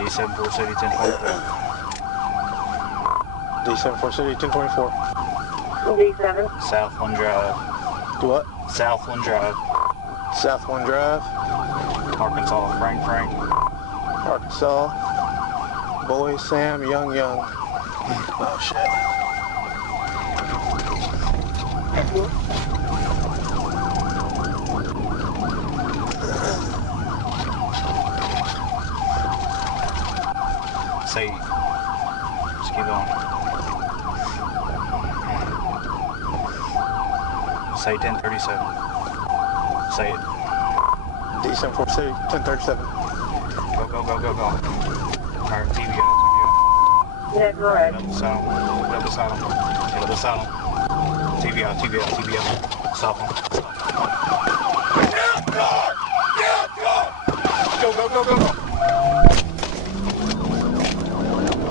D74 City 1024. D74 City 1024. D7. Southland Drive. Do what? Southland Drive. Southland Drive. Arkansas. Frank. Arkansas. Boy, Sam, Young. Oh shit. Say, just keep going. Say 1037. Say it. D74 City 1037. Go. Alright, TVI. That's correct. Double saddle. TVI. Stop him. Go.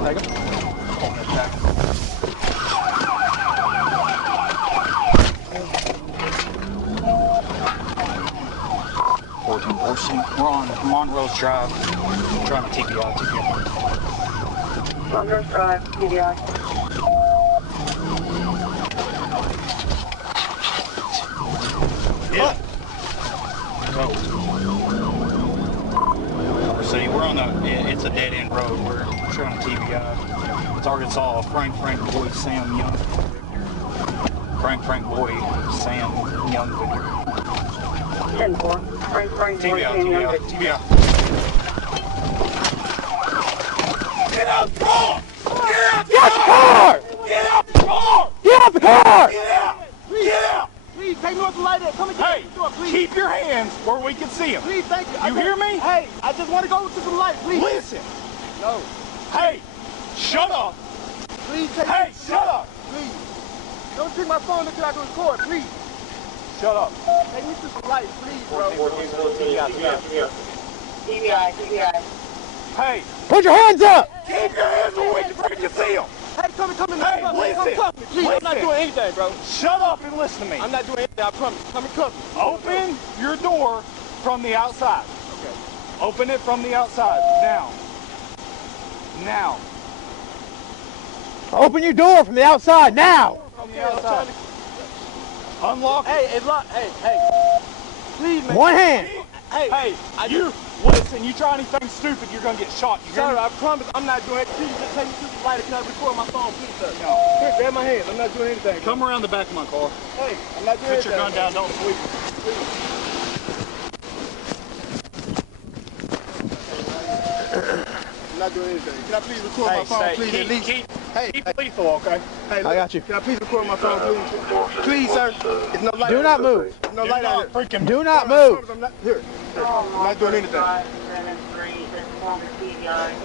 Take him. 14. We're on Monroe's Drive. We're trying to TVI. Monroe's Drive, TVI. Yeah. Go. See, we're on it's a dead end road. We're trying to TVI. It's Arkansas. Frank Boy, Sam Young. Frank Boy, Sam Young. 10-4. Frank, TVI. Get out the car! Get out the car! Get out the car! Get out the car! Get out! Get out! Please, take me off the light. Come and get Hey, the door, please. keep your hands where we can see them. Please, thank you. You hear me? Hey, I just want to go to some light, please. Listen. No. Hey, shut up. Please, take Hey, me to shut up. Please. Don't take my phone until I can record, please. Shut up. Take me to some light, please, bro. TVI. Hey, Put your hands up! keep your hands where we can see them. Hey, come. Hey, listen. Come, please. I'm not Listen. doing anything, bro. Shut up and listen to me. I'm not doing anything, I promise. Come and cover me. Open your door from the outside. Okay. Open it from the outside. Now. Open your door from the outside now! From the outside. Unlock it. Hey, it's locked. Hey. Please, man. One hand! Hey, you listen, you try anything stupid, you're gonna get shot. You hear Sir, me? I promise I'm not doing it. Please just take me to the light. Can I record my phone, please, sir? No. Here, grab my hand. I'm not doing anything. Come around the back of my car. Hey, I'm not doing Put anything. your gun down, don't sweep. I'm not doing anything. Can I please record my phone, please? At least. Keep lethal, okay? Hey, I got you. Can I please record my phone, please? Please, sir. There's no light. Do not move. There's no light out here. Freaking Do not I move! promise I'm not here. I'm not doing anything.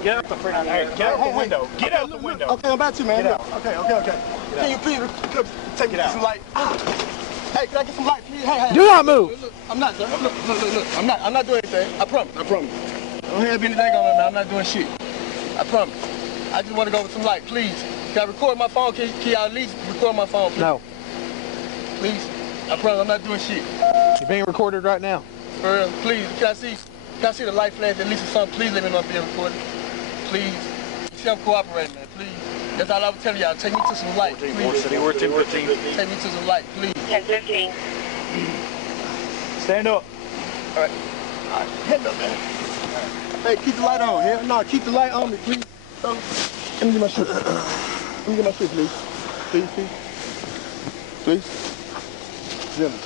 Get out the freaking Get out the window. Get out the window. Okay, I'm about to, man. Get out. Okay. Can you please take me to some light? Hey, can I get some light, please? Hey. Do not move! Look, I'm not, sir. Look. I'm not doing anything. I promise. Don't have anything on me, man. I'm not doing shit. I promise. I just want to go with some light, please. Can I record my phone? Can you at least record my phone, please? No. Please. I promise I'm not doing shit. You're being recorded right now. For real, please. Can I see the light flash at least or something? Please let me know I'm being recorded. Please. You see I'm cooperating, man. Please. That's all I was telling y'all. Take me to some light, please. We're 1015. Take me to some light, please. 10-15. Stand up. All right. Hand up, man. Hey, keep the light on here. No, keep the light on me, please. So, let me get my shoe. Please. Please. Jimmy,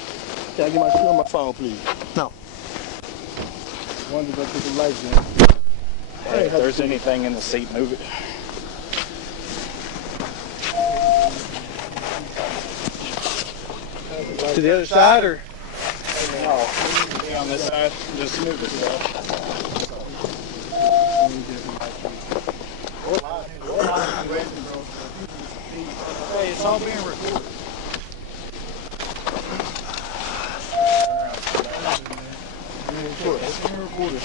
can I get my shoe on my phone, please? No. I wanted to go to the lights, man. Hey, if there's anything in the seat, move it. To the other side or? No, be on this side. Just move it. Hey, it's all being recorded. It's being recorded.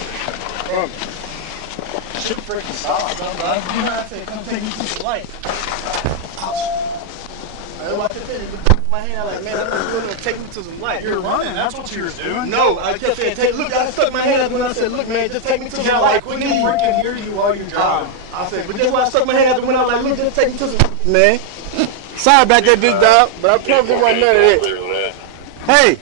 Should freaking stop. You know, I said, come take me to the light. That's why I kept saying, put my hand out like, man, I'm not doing it. Take me to some light. You're running. That's what you were doing. No, I kept saying, look, I stuck my hand out when I said, look, man, just take me to some Yeah, light, like we please. can freaking hear you while you're driving. I said, but that's why I stuck my hand out when I was like, look, just take me to some. Man, sorry about that, big dog, but I promise it wasn't none of that. Hey.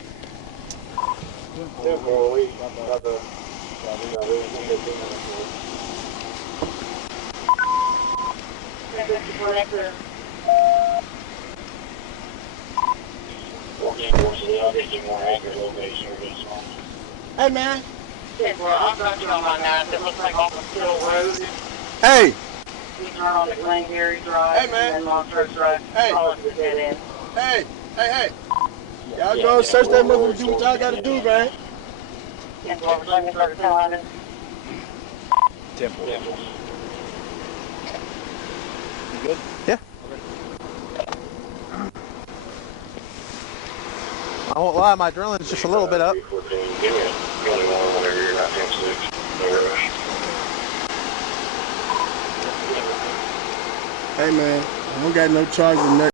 Hey, man. I'll drive you on my map. It looks like off of Kittle Road. Hey. You turn on the Glengarry Drive. Hey, man. And then Montrose Drive. Hey. Follow to the dead end. Hey. Y'all go search that motherfucker, do what y'all gotta do, man. And 12 seconds, start to 10-11. Temple. Yeah. I won't lie, my adrenaline's just a little bit up. Hey, man, I don't got no charges or nothing.